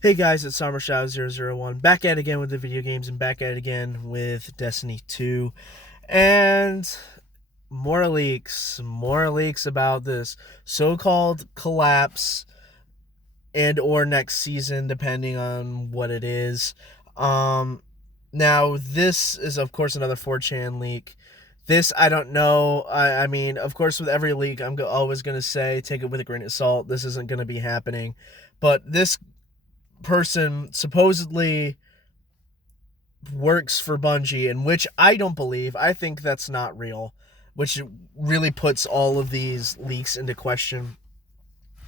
Hey guys, it's SummerShow001 back at it again with the video games and back at it again with Destiny 2. And more leaks about this so-called collapse and or next season depending on what it is. Um Now this is of course another 4chan leak. This I don't know. I mean, of course with every leak always going to say take it with a grain of salt. This isn't going to be happening. But this person supposedly works for Bungie, and which I don't believe. I think that's not real, which really puts all of these leaks into question.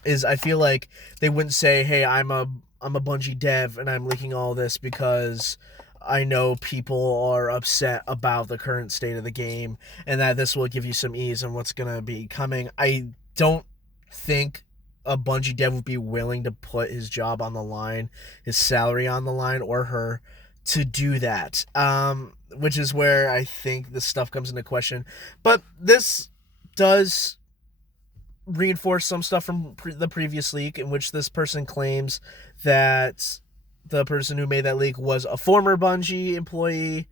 Is I feel like they wouldn't say, "Hey, I'm a Bungie dev and I'm leaking all this because I know people are upset about the current state of the game and that this will give you some ease on what's going to be coming." I don't think a Bungie dev would be willing to put his job on the line, his salary on the line, or her to do that. Which is where I think this stuff comes into question. But this does reinforce some stuff from the previous leak, in which this person claims that the person who made that leak was a former Bungie employee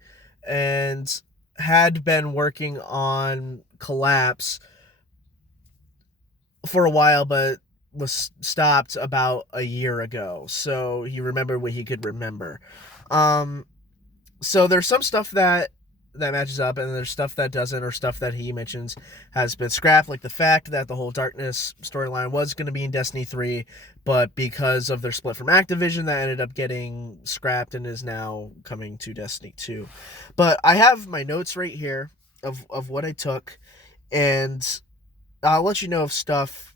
and had been working on Collapse for a while, but was stopped about a year ago. So he remembered what he could remember. Um, so there's some stuff that matches up, and there's stuff that doesn't, or stuff that he mentions has been scrapped, like the fact that the whole Darkness storyline was going to be in Destiny 3, but because of their split from Activision, that ended up getting scrapped and is now coming to Destiny 2. But I have my notes right here of what I took, and I'll let you know if stuff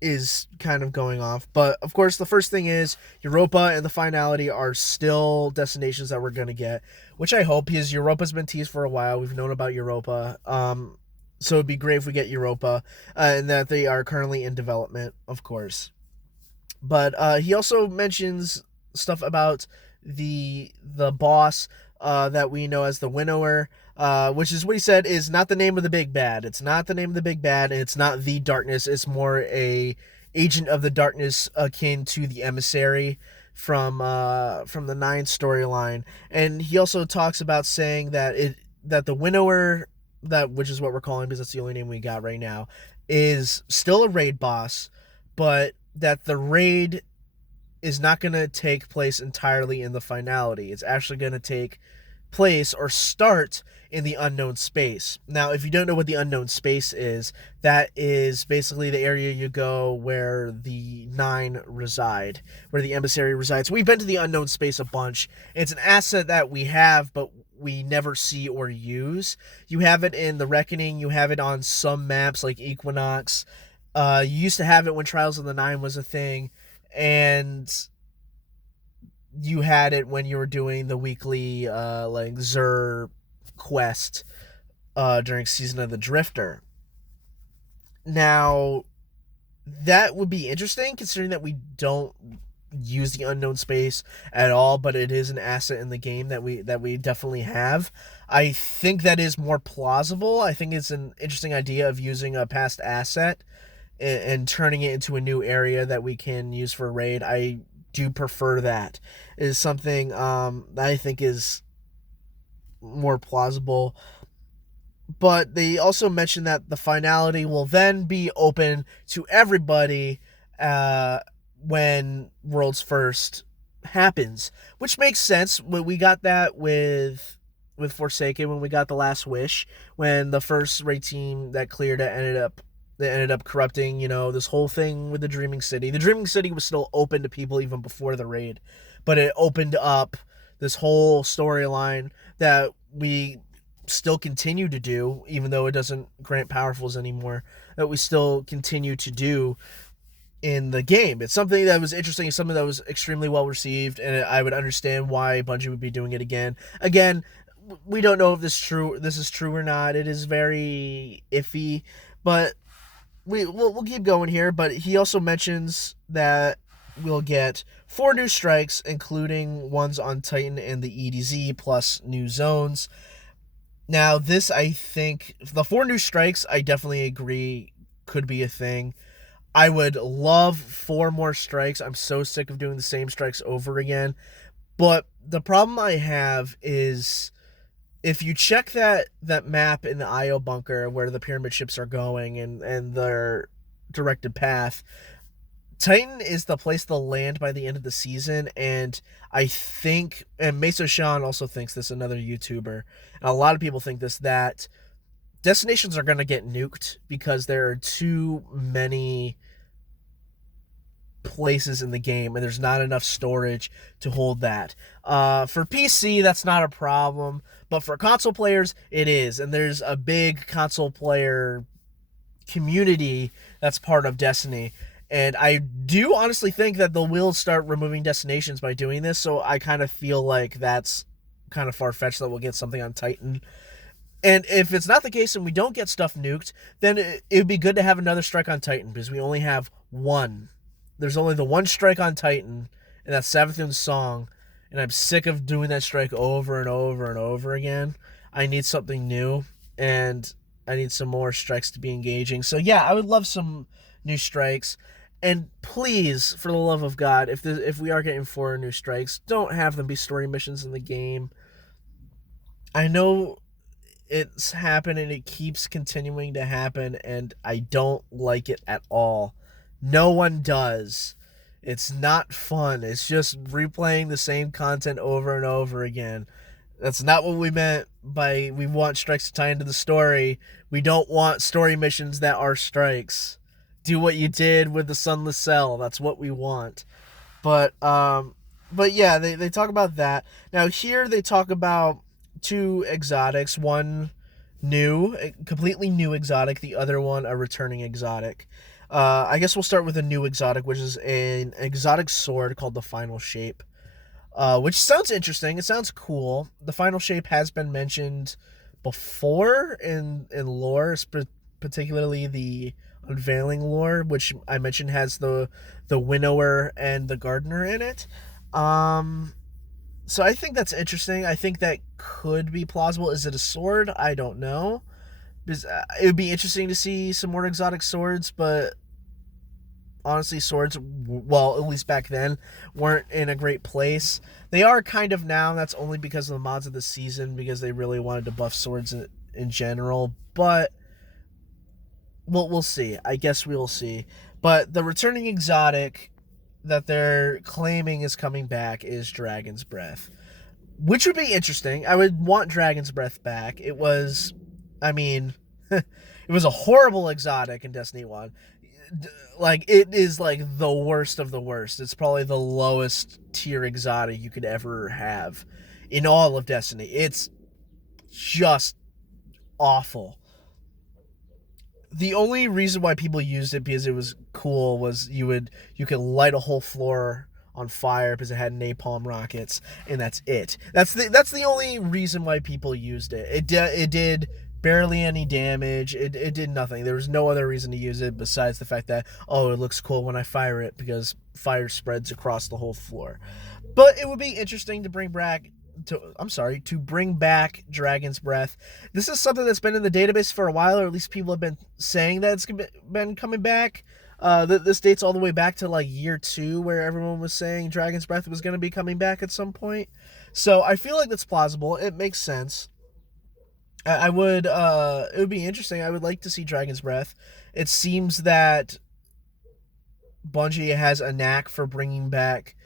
is kind of going off. But of course, the first thing is Europa and the Finality are still destinations that we're going to get, which I hope, because Europa's been teased for a while. We've known about Europa. So it'd be great if we get Europa, and that they are currently in development, of course. But he also mentions stuff about the boss that we know as the Winnower, which is what he said is not the name of the big bad. It's not the name of the big bad, and it's not the Darkness. It's more a agent of the Darkness akin to the Emissary from the Nine storyline. And he also talks about saying that the Winnower, that which is what we're calling because that's the only name we got right now, is still a raid boss, but that the raid is not going to take place entirely in the Finality. It's actually going to take place or start in the unknown space. Now, if you don't know what the unknown space is, that is basically the area you go where the Nine reside, where the Emissary resides. We've been to the unknown space a bunch. It's an asset that we have, but we never see or use. You have it in the Reckoning. You have it on some maps like Equinox. You used to have it when Trials of the Nine was a thing, and you had it when you were doing the weekly like Xur quest during Season of the Drifter. Now, that would be interesting considering that we don't use the unknown space at all, but it is an asset in the game that we definitely have. I think that is more plausible. I think it's an interesting idea of using a past asset and turning it into a new area that we can use for a raid. I do prefer that. It is something that I think is more plausible. But they also mentioned that the Finality will then be open to everybody when World's First happens, which makes sense. We got that with Forsaken when we got the Last Wish, when the first raid team that cleared it ended up corrupting, this whole thing with the Dreaming City. The Dreaming City was still open to people even before the raid, but it opened up this whole storyline that we still continue to do, even though it doesn't grant powerfuls anymore, that we still continue to do in the game. It's something that was interesting, something that was extremely well received, and I would understand why Bungie would be doing it again. Again, we don't know if this is true or not. It is very iffy, but we'll keep going here. But he also mentions that we'll get 4 new strikes, including ones on Titan and the EDZ, plus new zones. Now, this, I think, the 4 new strikes, I definitely agree could be a thing. I would love 4 more strikes. I'm so sick of doing the same strikes over again. But the problem I have is if you check that map in the IO bunker where the pyramid ships are going and their directed path, Titan is the place they'll land by the end of the season, and I think, and Meso Sean also thinks this, another YouTuber, and a lot of people think this, that destinations are going to get nuked because there are too many places in the game and there's not enough storage to hold that. For PC, that's not a problem, but for console players, it is, and there's a big console player community that's part of Destiny. And I do honestly think that they will start removing destinations by doing this, so I kind of feel like that's kind of far-fetched that we'll get something on Titan. And if it's not the case and we don't get stuff nuked, then it would be good to have another strike on Titan, because we only have one. There's only the one strike on Titan, and that's Savathun's song, and I'm sick of doing that strike over and over and over again. I need something new, and I need some more strikes to be engaging. So yeah, I would love some new strikes. And please, for the love of God, if we are getting 4 new strikes, don't have them be story missions in the game. I know it's happened and it keeps continuing to happen, and I don't like it at all. No one does. It's not fun. It's just replaying the same content over and over again. That's not what we meant by we want strikes to tie into the story. We don't want story missions that are strikes. Do what you did with the Sunless Cell. That's what we want. But yeah, they talk about that. Now here they talk about 2 exotics. One new, completely new exotic. The other one a returning exotic. I guess we'll start with a new exotic, which is an exotic sword called the Final Shape. Which sounds interesting. It sounds cool. The Final Shape has been mentioned before in lore, particularly the Unveiling lore, which I mentioned has the Winnower and the Gardener in it. So I think that's interesting. I think that could be plausible. Is it a sword? I don't know. It would be interesting to see some more exotic swords, but honestly, swords, well, at least back then, weren't in a great place. They are kind of now, and that's only because of the mods of the season, because they really wanted to buff swords in general, but we'll see. I guess we'll see. But the returning exotic that they're claiming is coming back is Dragon's Breath, which would be interesting. I would want Dragon's Breath back. It was, I mean, it was a horrible exotic in Destiny 1. Like, it is like the worst of the worst. It's probably the lowest tier exotic you could ever have in all of Destiny. It's just awful. The only reason why people used it because it was cool was you could light a whole floor on fire because it had napalm rockets, and that's it. That's the only reason why people used it. It did barely any damage. It did nothing. There was no other reason to use it besides the fact that, oh, it looks cool when I fire it because fire spreads across the whole floor. But it would be interesting to bring back Dragon's Breath. This is something that's been in the database for a while, or at least people have been saying that it's been coming back. This dates all the way back to like year 2, where everyone was saying Dragon's Breath was going to be coming back at some point. So I feel like that's plausible. It makes sense. I would, it would be interesting. I would like to see Dragon's Breath. It seems that Bungie has a knack for bringing back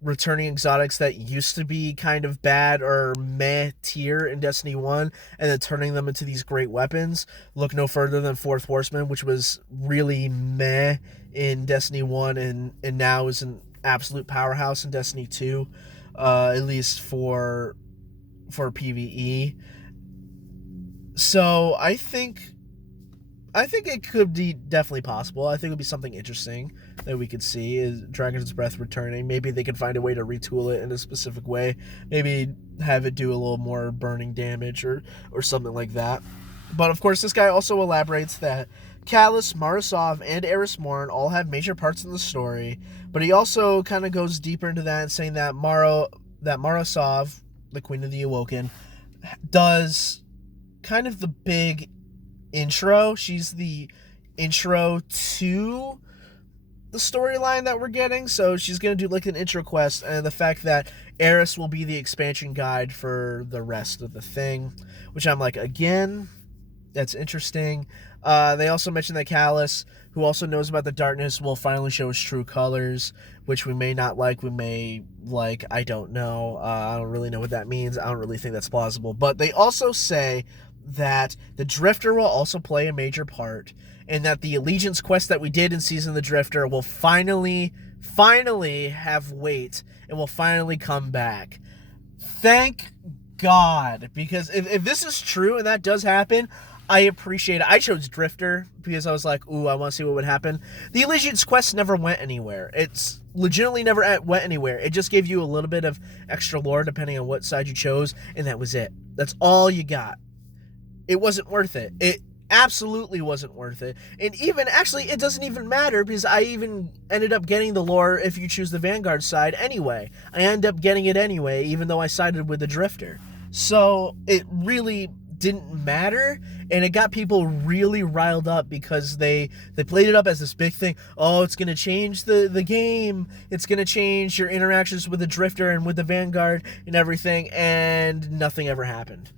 returning exotics that used to be kind of bad or meh tier in Destiny 1, and then turning them into these great weapons. Look no further than Fourth Horseman, which was really meh in Destiny 1 and now is an absolute powerhouse in Destiny 2, at least for PvE. So I think it could be definitely possible. I think it would be something interesting that we could see is Dragon's Breath returning. Maybe they could find a way to retool it in a specific way. Maybe have it do a little more burning damage or something like that. But of course, this guy also elaborates that Calus, Mara Sov, and Eris Morn all have major parts in the story. But he also kind of goes deeper into that, saying that Mara Sov, the Queen of the Awoken, does kind of the big intro. She's the intro to the storyline that we're getting. So she's going to do like an intro quest, and the fact that Eris will be the expansion guide for the rest of the thing, which I'm like, again, that's interesting. They also mentioned that Callus, who also knows about the darkness, will finally show his true colors, which we may not like, we may like, I don't know. I don't really know what that means. I don't really think that's plausible. But they also say that the Drifter will also play a major part, and that the Allegiance quest that we did in Season of the Drifter will finally have weight and will finally come back. Thank God, because if this is true and that does happen, I appreciate it. I chose Drifter because I was like, ooh, I want to see what would happen. The Allegiance quest never went anywhere. It's legitimately never went anywhere. It just gave you a little bit of extra lore depending on what side you chose, and that was it. That's all you got. It wasn't worth it. It absolutely wasn't worth it. And even, actually, it doesn't even matter because I even ended up getting the lore if you choose the Vanguard side anyway. I end up getting it anyway, even though I sided with the Drifter. So it really didn't matter, and it got people really riled up because they played it up as this big thing. Oh, it's gonna change the game, it's gonna change your interactions with the Drifter and with the Vanguard and everything, and nothing ever happened.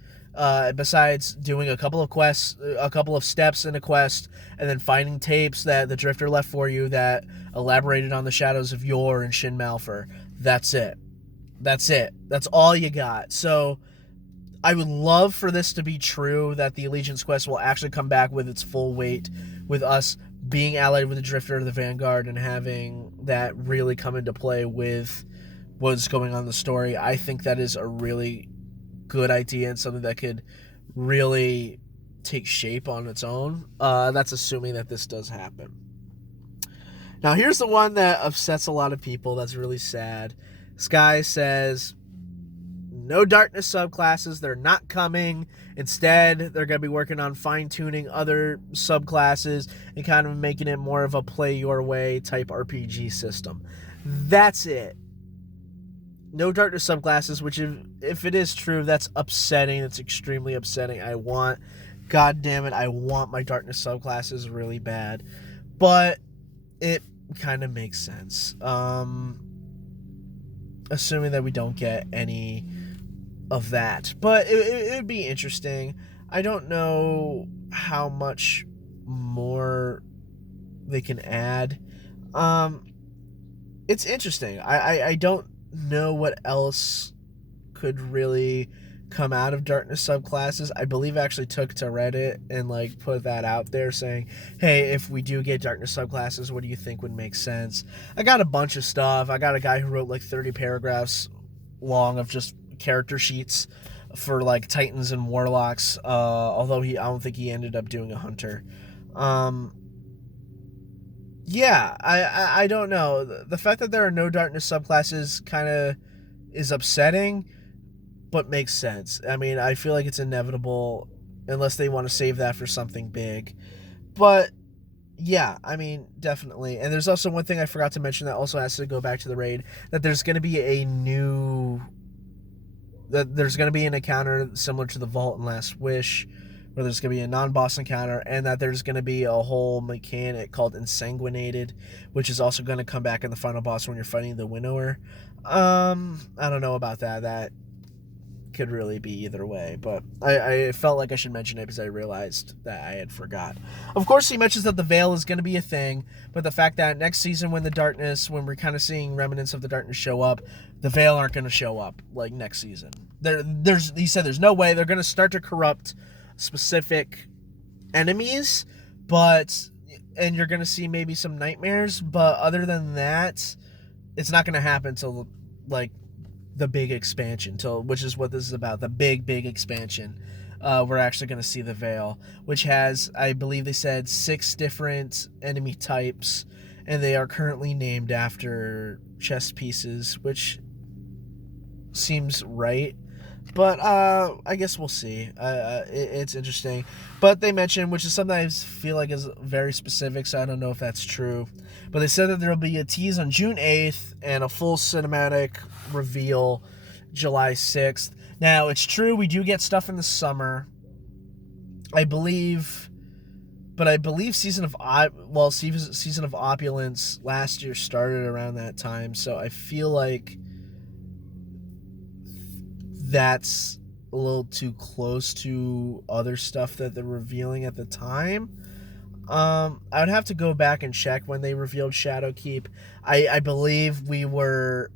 Besides doing a couple of quests, a couple of steps in a quest, and then finding tapes that the Drifter left for you that elaborated on the shadows of Yor and Shin Malphur. That's it. That's all you got. So I would love for this to be true, that the Allegiance quest will actually come back with its full weight, with us being allied with the Drifter or the Vanguard and having that really come into play with what's going on in the story. I think that is a really good idea and something that could really take shape on its own. That's assuming that this does happen. Now, here's the one that upsets a lot of people. That's really sad. Sky says, no darkness subclasses, they're not coming. Instead, they're going to be working on fine-tuning other subclasses and kind of making it more of a play-your-way type RPG system. That's it. No darkness subclasses, which if it is true, that's upsetting. It's extremely upsetting. God damn it, I want my darkness subclasses really bad. But it kind of makes sense. Assuming that we don't get any of that, but it would be interesting. I don't know how much more they can add. It's interesting. I don't know what else could really come out of darkness subclasses. I believe I actually took to Reddit and like put that out there saying, hey, if we do get darkness subclasses, what do you think would make sense? I got a bunch of stuff. I got a guy who wrote like 30 paragraphs long of just character sheets for like Titans and Warlocks, although I don't think he ended up doing a Hunter. Yeah, I don't know. The fact that there are no darkness subclasses kind of is upsetting, but makes sense. I mean, I feel like it's inevitable unless they want to save that for something big. But yeah, I mean, definitely. And there's also one thing I forgot to mention that also has to go back to the raid, that there's going to be there's going to be an encounter similar to the Vault and Last Wish, where there's going to be a non-boss encounter, and that there's going to be a whole mechanic called Ensanguinated, which is also going to come back in the final boss when you're fighting the Winnower. I don't know about that. That could really be either way, but I felt like I should mention it because I realized that I had forgot. Of course, he mentions that the Veil is going to be a thing, but the fact that next season when we're kind of seeing remnants of the darkness show up, the Veil aren't going to show up like next season. He said there's no way. They're going to start to corrupt specific enemies, and you're going to see maybe some nightmares, but other than that, it's not going to happen until like the big expansion, which is what this is about, the big expansion. We're actually going to see the Veil, which has, I believe they said, 6 different enemy types, and they are currently named after chess pieces, which seems right. But I guess we'll see. It's interesting. But they mentioned, which is something I feel like is very specific, so I don't know if that's true. But they said that there will be a tease on June 8th and a full cinematic reveal July 6th. Now, it's true, we do get stuff in the summer. I believe but I believe season of Opulence last year started around that time, so I feel like that's a little too close to other stuff that they're revealing at the time. I would have to go back and check when they revealed Shadowkeep. I believe we were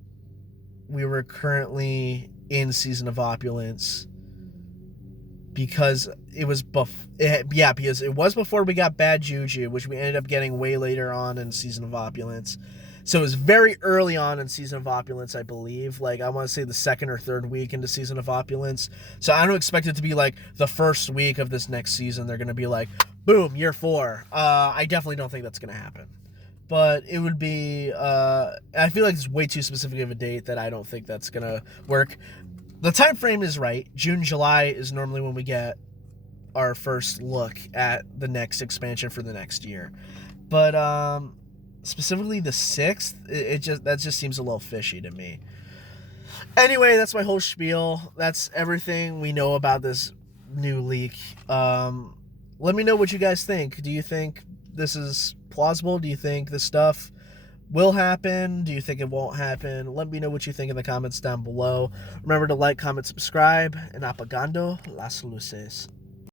currently in Season of Opulence because it was because it was before we got Bad Juju, which we ended up getting way later on in Season of Opulence. So it was very early on in Season of Opulence, I believe. Like, I want to say the second or third week into Season of Opulence. So I don't expect it to be like the first week of this next season. They're going to be like, boom, year 4. I definitely don't think that's going to happen. But it would be, I feel like it's way too specific of a date that I don't think that's going to work. The time frame is right. June, July is normally when we get our first look at the next expansion for the next year. But, specifically the 6th, that just seems a little fishy to me. Anyway, that's my whole spiel. That's everything we know about this new leak. Let me know what you guys think. Do you think this is plausible? Do you think this stuff will happen? Do you think it won't happen? Let me know what you think in the comments down below. Remember to like, comment, subscribe, and apagando las luces.